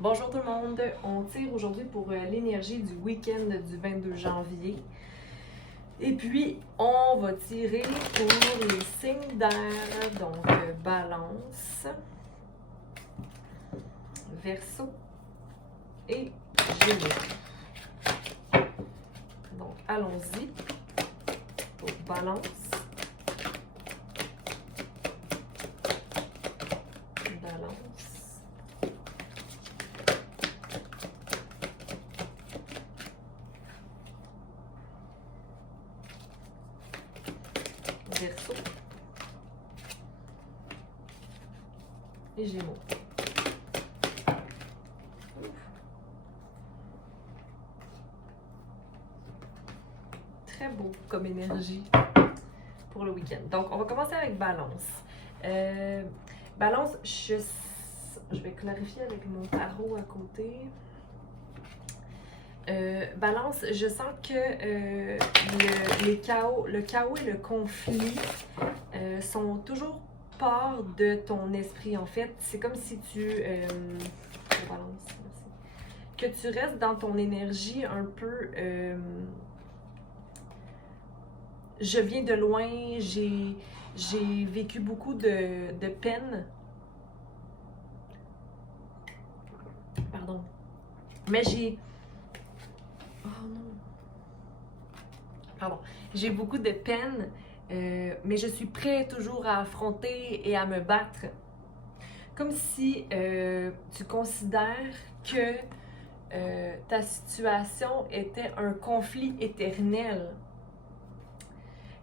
Bonjour tout le monde, on tire aujourd'hui pour l'énergie du week-end du 22 janvier. Et puis, on va tirer pour les signes d'air, donc Balance, Verseau et Gémeaux. Donc, allons-y pour Balance, Verseau et Gémeaux. Très beau comme énergie pour le week-end. Donc, on va commencer avec Balance. Balance, je vais clarifier avec mon tarot à côté. Balance, je sens que le chaos et le conflit sont toujours part de ton esprit, en fait. C'est comme si Balance, merci. Que tu restes dans ton énergie un peu... je viens de loin, j'ai vécu beaucoup de peine. Pardon. Mais j'ai... Oh non. Pardon. J'ai beaucoup de peine, mais je suis prêt toujours à affronter et à me battre. Comme si tu considères que ta situation était un conflit éternel.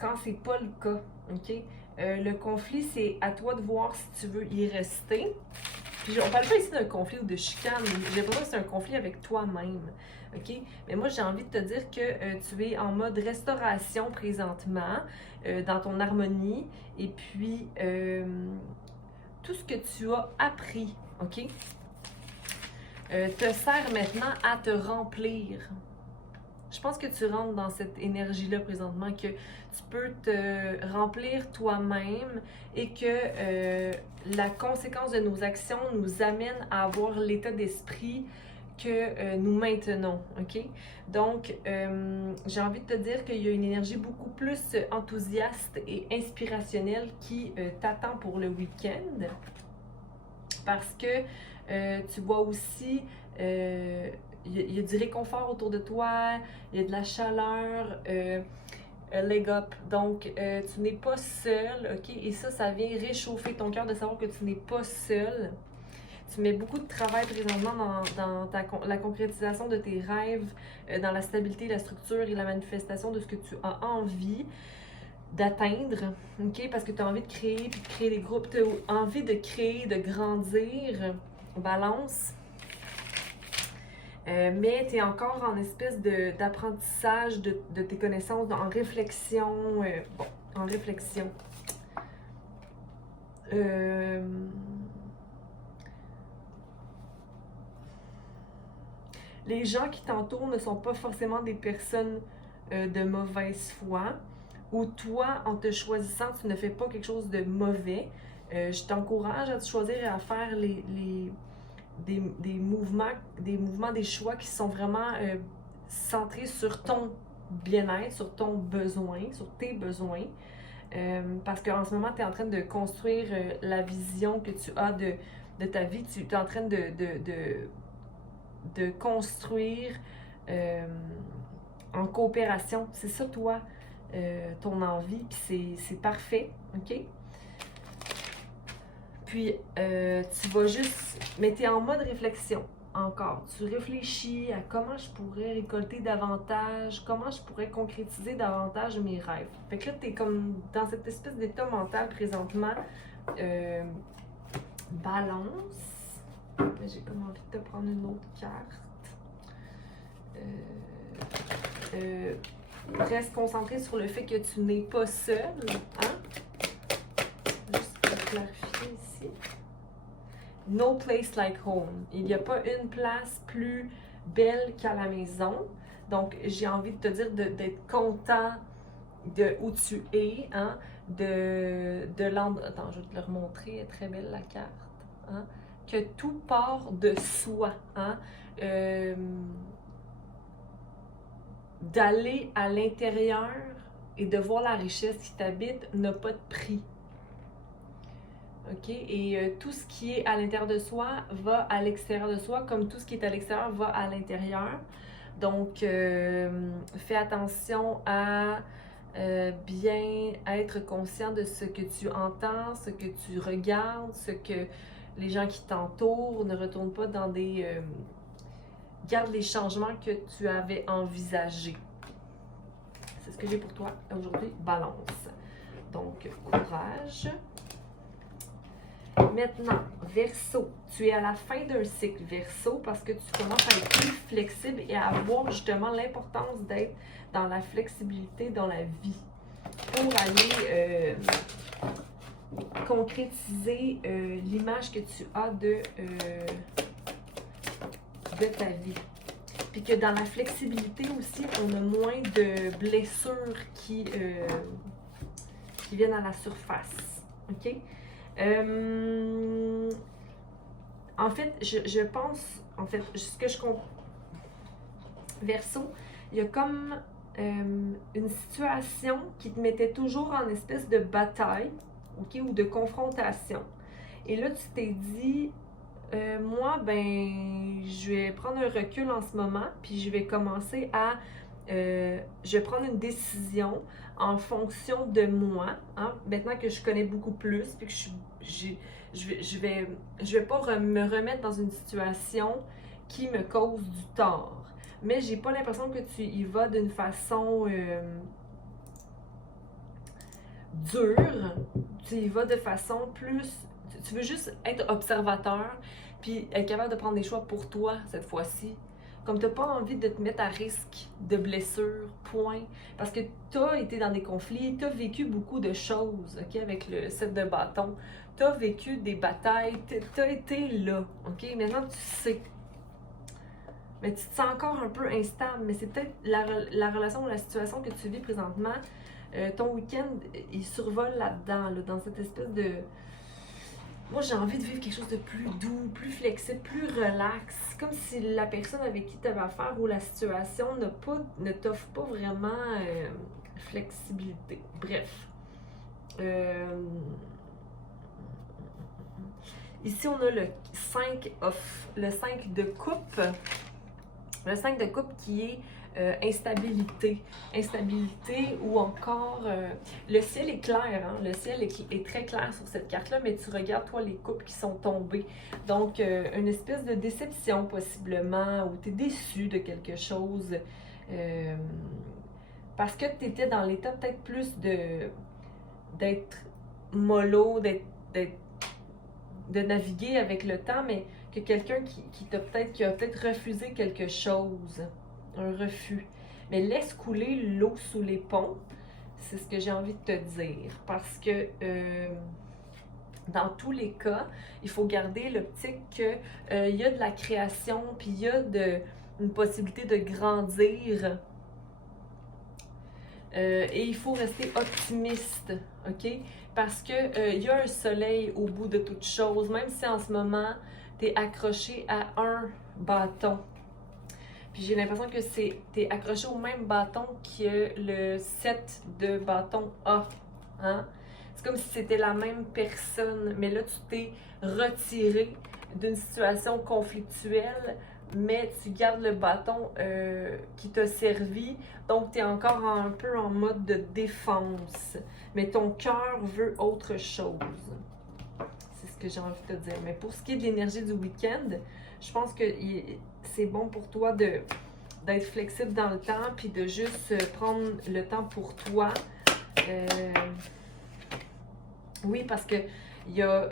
Quand c'est pas le cas, ok? Le conflit, c'est à toi de voir si tu veux y rester. Puis on parle pas ici d'un conflit ou de chicane, j'ai l'impression que c'est un conflit avec toi-même, ok? Mais moi, j'ai envie de te dire que tu es en mode restauration présentement, dans ton harmonie, et puis tout ce que tu as appris, ok? Te sert maintenant à te remplir. Je pense que tu rentres dans cette énergie-là présentement, que tu peux te remplir toi-même et que la conséquence de nos actions nous amène à avoir l'état d'esprit que nous maintenons, ok? Donc, j'ai envie de te dire qu'il y a une énergie beaucoup plus enthousiaste et inspirationnelle qui t'attend pour le week-end parce que tu vois aussi... il y a du réconfort autour de toi, il y a de la chaleur, leg up. Donc, tu n'es pas seul, ok? Et ça vient réchauffer ton cœur de savoir que tu n'es pas seul. Tu mets beaucoup de travail présentement dans la concrétisation de tes rêves, dans la stabilité, la structure et la manifestation de ce que tu as envie d'atteindre, ok? Parce que tu as envie de créer, puis de créer des groupes, tu as envie de créer, de grandir. Balance. Mais tu es encore en espèce d'apprentissage de tes connaissances, en réflexion. En réflexion. Les gens qui t'entourent ne sont pas forcément des personnes de mauvaise foi, ou toi, en te choisissant, tu ne fais pas quelque chose de mauvais. Je t'encourage à te choisir et à faire des mouvements, des choix qui sont vraiment centrés sur ton bien-être, sur ton besoin, sur tes besoins. Parce qu'en ce moment, tu es en train de construire la vision que tu as de ta vie. Tu es en train de construire en coopération. C'est ça, toi, ton envie, puis c'est parfait, ok? Puis, tu vas juste... Mais tu es en mode réflexion, encore. Tu réfléchis à comment je pourrais récolter davantage, comment je pourrais concrétiser davantage mes rêves. Fait que là, tu es comme dans cette espèce d'état mental présentement. Balance. J'ai comme envie de te prendre une autre carte. Reste concentré sur le fait que tu n'es pas seul, hein? Juste pour clarifier ici. No place like home. Il n'y a pas une place plus belle qu'à la maison. Donc, j'ai envie de te dire d'être content de où tu es, hein? De l'endroit. Attends, je vais te le remontrer. Elle est très belle, la carte. Hein? que tout part de soi. Hein? D'aller à l'intérieur et de voir la richesse qui t'habite n'a pas de prix. OK? Et tout ce qui est à l'intérieur de soi va à l'extérieur de soi, comme tout ce qui est à l'extérieur va à l'intérieur. Donc, fais attention à bien être conscient de ce que tu entends, ce que tu regardes, ce que les gens qui t'entourent. Ne retourne pas dans des... garde les changements que tu avais envisagés. C'est ce que j'ai pour toi aujourd'hui, Balance. Donc, courage. Maintenant, Verseau, tu es à la fin d'un cycle Verseau parce que tu commences à être plus flexible et à voir justement l'importance d'être dans la flexibilité dans la vie pour aller concrétiser l'image que tu as de ta vie. Puis que dans la flexibilité aussi, on a moins de blessures qui viennent à la surface. OK? En fait, je pense, ce que je comprends, Verseau, il y a comme une situation qui te mettait toujours en espèce de bataille, OK, ou de confrontation. Et là, tu t'es dit, moi, ben, je vais prendre un recul en ce moment, puis je vais commencer à, je vais prendre une décision en fonction de moi, hein, maintenant que je connais beaucoup plus, puis que je vais pas me remettre dans une situation qui me cause du tort. Mais j'ai pas l'impression que tu y vas d'une façon dure, tu y vas de façon plus... Tu veux juste être observateur, puis être capable de prendre des choix pour toi cette fois-ci. Comme tu n'as pas envie de te mettre à risque de blessures, point. Parce que tu as été dans des conflits, tu as vécu beaucoup de choses, OK, avec le set de bâtons. Tu as vécu des batailles, tu as été là, OK? Maintenant, tu sais. Mais tu te sens encore un peu instable, mais c'est peut-être la relation ou la situation que tu vis présentement. Ton week-end, il survole là-dedans, là, dans cette espèce de... Moi, j'ai envie de vivre quelque chose de plus doux, plus flexible, plus relax. Comme si la personne avec qui tu avais affaire ou la situation ne t'offre pas vraiment flexibilité. Bref. Ici, on a le 5 de coupe. Le 5 de coupe qui est instabilité. Instabilité ou encore... le ciel est clair, hein? Le ciel est très clair sur cette carte-là, mais tu regardes, toi, les coupes qui sont tombées. Donc, une espèce de déception, possiblement, ou tu es déçu de quelque chose. Parce que tu étais dans l'état peut-être plus d'être mollo, de naviguer avec le temps, mais que quelqu'un qui a peut-être refusé quelque chose. Un refus. Mais laisse couler l'eau sous les ponts, c'est ce que j'ai envie de te dire. Parce que dans tous les cas, il faut garder l'optique qu'il y a de la création, puis il y a une possibilité de grandir. Et il faut rester optimiste, OK? Parce que y a un soleil au bout de toute chose, même si en ce moment, tu es accroché à un bâton. Puis j'ai l'impression que t'es accroché au même bâton que le 7 de bâton A. Hein? C'est comme si c'était la même personne, mais là, tu t'es retiré d'une situation conflictuelle, mais tu gardes le bâton qui t'a servi, donc tu es encore un peu en mode de défense. Mais ton cœur veut autre chose. C'est ce que j'ai envie de te dire. Mais pour ce qui est de l'énergie du week-end, je pense que c'est bon pour toi d'être flexible dans le temps, puis de juste prendre le temps pour toi. Oui, parce que il y a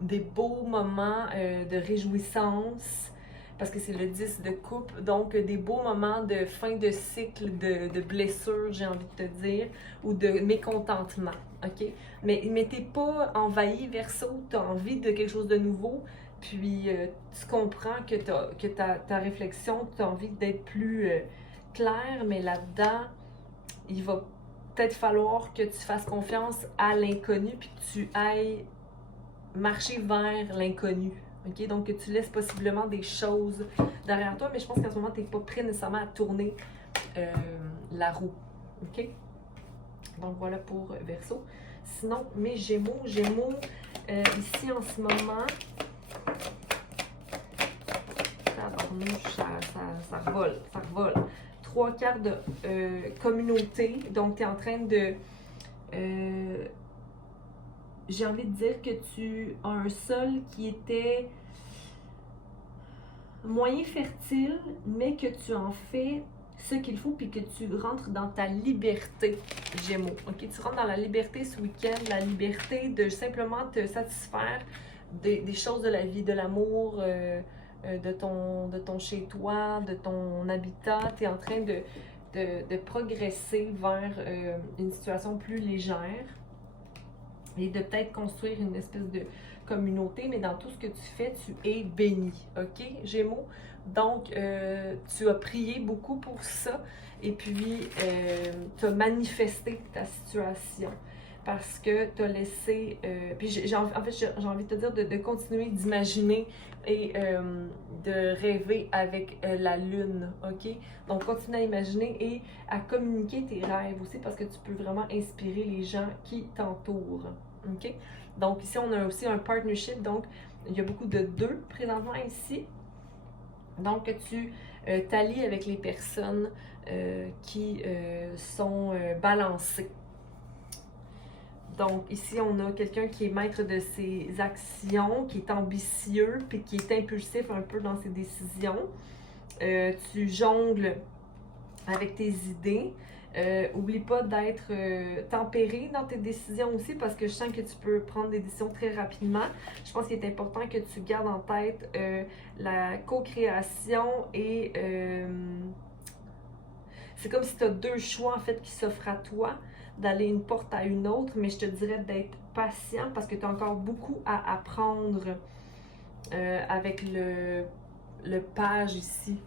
des beaux moments de réjouissance, parce que c'est le 10 de coupe, donc des beaux moments de fin de cycle de blessure, j'ai envie de te dire, ou de mécontentement, OK? Mais t'es pas envahi, Verseau, t'as envie de quelque chose de nouveau, puis tu comprends que ta réflexion, tu as envie d'être plus claire, mais là-dedans, il va peut-être falloir que tu fasses confiance à l'inconnu, puis que tu ailles marcher vers l'inconnu, OK? Donc, que tu laisses possiblement des choses derrière toi, mais je pense qu'en ce moment, tu n'es pas prêt nécessairement à tourner la roue. OK? Donc, voilà pour Verseau. Sinon, mes Gémeaux, ici en ce moment, ça revole. 3 cartes de communauté. Donc, tu es en train de... j'ai envie de dire que tu as un sol qui était moyen fertile, mais que tu en fais ce qu'il faut, puis que tu rentres dans ta liberté, Gémeaux. OK? Tu rentres dans la liberté ce week-end, la liberté de simplement te satisfaire des choses de la vie, de l'amour, de ton chez-toi, de ton habitat. Tu es en train de progresser vers une situation plus légère et de peut-être construire une espèce de communauté, mais dans tout ce que tu fais, tu es béni, OK, Gémeaux? Donc, tu as prié beaucoup pour ça et puis tu as manifesté ta situation parce que tu as laissé... puis j'ai envie de te dire de continuer d'imaginer et de rêver avec la lune, OK? Donc, continue à imaginer et à communiquer tes rêves aussi parce que tu peux vraiment inspirer les gens qui t'entourent, OK? Donc, ici, on a aussi un partnership, donc il y a beaucoup de deux présentement ici. Donc, tu t'allies avec les personnes qui sont balancées. Donc, ici, on a quelqu'un qui est maître de ses actions, qui est ambitieux, puis qui est impulsif un peu dans ses décisions. Tu jongles avec tes idées. Oublie pas d'être tempéré dans tes décisions aussi parce que je sens que tu peux prendre des décisions très rapidement. Je pense qu'il est important que tu gardes en tête la co-création et c'est comme si tu as deux choix en fait qui s'offrent à toi, d'aller une porte à une autre, mais je te dirais d'être patient parce que tu as encore beaucoup à apprendre avec le page ici.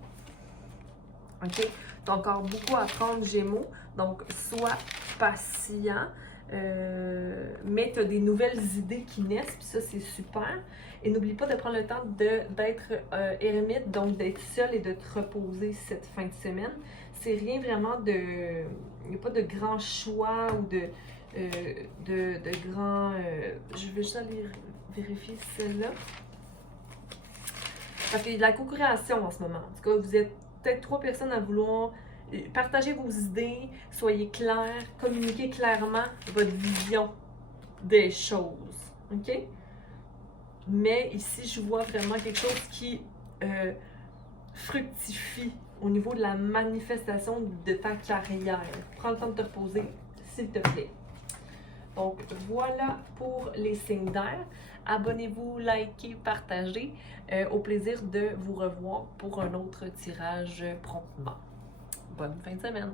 OK? Tu as encore beaucoup à apprendre, Gémeaux. Donc, sois patient. Mais tu as des nouvelles idées qui naissent, puis ça, c'est super. Et n'oublie pas de prendre le temps d'être ermite, donc d'être seul et de te reposer cette fin de semaine. C'est rien vraiment de... Il n'y a pas de grand choix ou de grand... je vais juste aller vérifier celle-là. Parce qu'il y a de la co-création en ce moment. En tout cas, vous êtes peut-être 3 personnes à vouloir partager vos idées, soyez clairs, communiquez clairement votre vision des choses. OK? Mais ici, je vois vraiment quelque chose qui fructifie au niveau de la manifestation de ta carrière. Prends le temps de te reposer, s'il te plaît. Donc, voilà pour les signes d'air. Abonnez-vous, likez, partagez. Au plaisir de vous revoir pour un autre tirage promptement. Bonne fin de semaine!